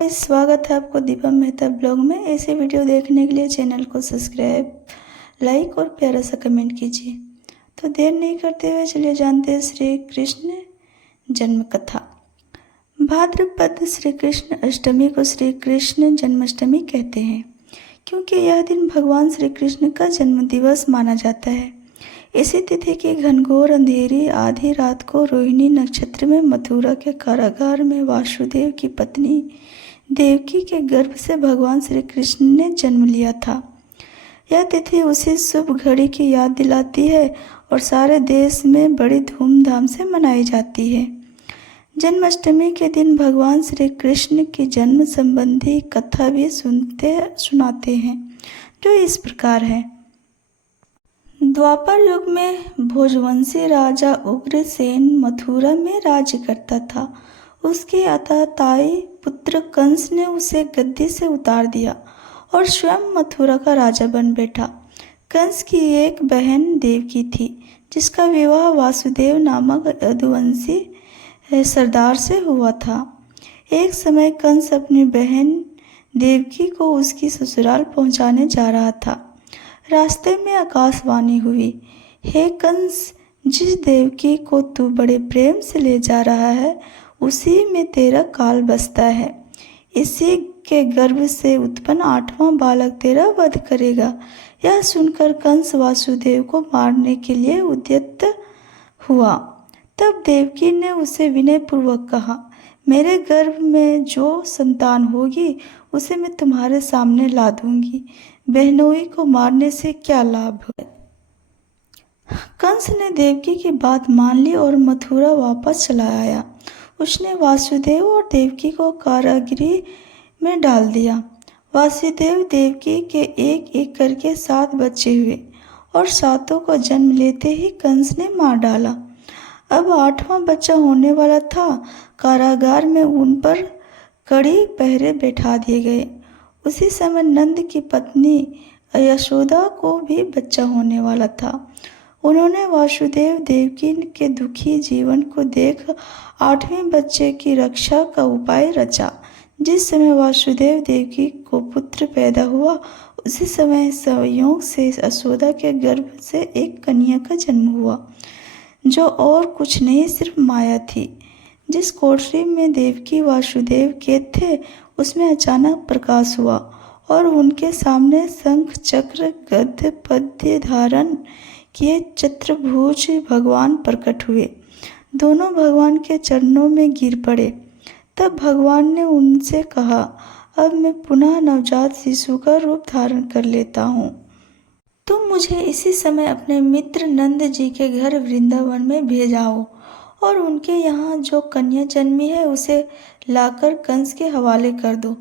स्वागत है आपको दीपा मेहता ब्लॉग में। ऐसे वीडियो देखने के लिए चैनल को सब्सक्राइब, लाइक और प्यारा सा कमेंट कीजिए। तो देर नहीं करते हुए चलिए जानते हैं श्री कृष्ण जन्म कथा। भाद्रपद श्री कृष्ण अष्टमी को श्री कृष्ण जन्माष्टमी कहते हैं, क्योंकि यह दिन भगवान श्री कृष्ण का जन्म दिवस माना जाता है। इसी तिथि की घनघोर अंधेरी आधी रात को रोहिणी नक्षत्र में मथुरा के कारागार में वासुदेव की पत्नी देवकी के गर्भ से भगवान श्री कृष्ण ने जन्म लिया था। यह तिथि उसी शुभ घड़ी की याद दिलाती है और सारे देश में बड़ी धूमधाम से मनाई जाती है। जन्माष्टमी के दिन भगवान श्री कृष्ण की जन्म संबंधी कथा भी सुनाते हैं, जो इस प्रकार है। द्वापर युग में भोजवंशी राजा उग्रसेन मथुरा में राज्य करता था। उसके अताताई पुत्र कंस ने उसे गद्दी से उतार दिया और स्वयं मथुरा का राजा बन बैठा। कंस की एक बहन देवकी थी, जिसका विवाह वासुदेव नामक यदुवंशी सरदार से हुआ था। एक समय कंस अपनी बहन देवकी को उसकी ससुराल पहुंचाने जा रहा था। रास्ते में आकाशवाणी हुई, हे कंस, जिस देवकी को तू बड़े प्रेम से ले जा रहा है, उसी में तेरा काल बसता है। इसी के गर्भ से उत्पन्न 8वां बालक तेरा वध करेगा। यह सुनकर कंस वासुदेव को मारने के लिए उद्यत हुआ। तब देवकी ने उसे विनयपूर्वक कहा, मेरे गर्भ में जो संतान होगी उसे मैं तुम्हारे सामने ला दूंगी। बहनोई को मारने से क्या लाभ है। कंस ने देवकी की बात मान ली और मथुरा वापस चला आया। उसने वासुदेव और देवकी को कारागृह में डाल दिया। वासुदेव देवकी के एक एक करके 7 बच्चे हुए और 7 को जन्म लेते ही कंस ने मार डाला। अब 8वां बच्चा होने वाला था। कारागार में उन पर कड़ी पहरे बैठा दिए गए। उसी समय नंद की पत्नी यशोदा को भी बच्चा होने वाला था। उन्होंने वासुदेव देवकी के दुखी जीवन को देख 8वें बच्चे की रक्षा का उपाय रचा। जिस समय वासुदेव देवकी को पुत्र पैदा हुआ, उसी समय संयोग से यशोदा के गर्भ से एक कन्या का जन्म हुआ, जो और कुछ नहीं सिर्फ माया थी। जिस कोठरी में देवकी वासुदेव के थे, उसमें अचानक प्रकाश हुआ और उनके सामने शंख चक्र गद पद्य धारण किए चतुर्भुज भगवान प्रकट हुए। दोनों भगवान के चरणों में गिर पड़े। तब भगवान ने उनसे कहा, अब मैं पुनः नवजात शिशु का रूप धारण कर लेता हूँ। तुम मुझे इसी समय अपने मित्र नंद जी के घर वृंदावन में भेजाओ और उनके यहाँ जो कन्या जन्मी है उसे लाकर कंस के हवाले कर दो।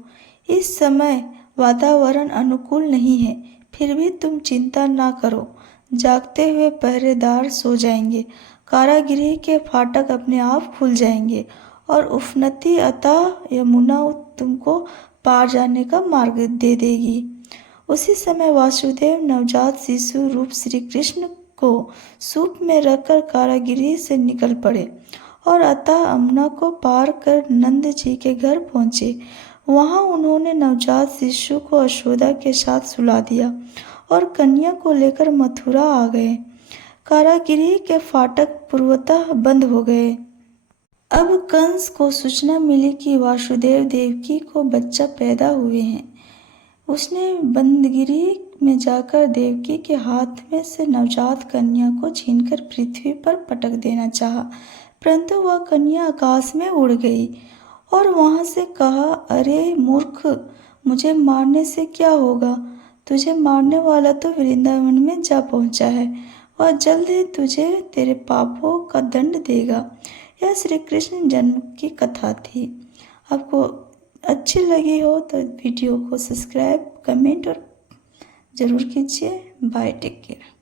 इस समय वातावरण अनुकूल नहीं है, फिर भी तुम चिंता ना करो। जागते हुए पहरेदार सो जाएंगे, कारागृह के फाटक अपने आप खुल जाएंगे और उफनती अतः यमुना तुमको पार जाने का मार्ग दे देगी। उसी समय वासुदेव नवजात शिशु रूप श्री कृष्ण को सूप में रखकर कारागृह से निकल पड़े और अतः यमुना को पार कर नंद जी के घर पहुँचे। वहाँ उन्होंने नवजात शिशु को यशोदा के साथ सुला दिया और कन्या को लेकर मथुरा आ गए। कारागृह के फाटक पूर्वतः बंद हो गए। अब कंस को सूचना मिली कि वासुदेव देवकी को बच्चा पैदा हुए हैं। उसने बंदगिरी में जाकर देवकी के हाथ में से नवजात कन्या को छीनकर पृथ्वी पर पटक देना चाहा, परंतु वह कन्या आकाश में उड़ गई और वहां से कहा, अरे मूर्ख, मुझे मारने से क्या होगा। तुझे मारने वाला तो वृंदावन में जा पहुंचा है, वह जल्द ही तुझे तेरे पापों का दंड देगा। यह श्री कृष्ण जन्म की कथा थी। आपको अच्छी लगी हो तो वीडियो को सब्सक्राइब, कमेंट और ज़रूर कीजिए। Bye, take care.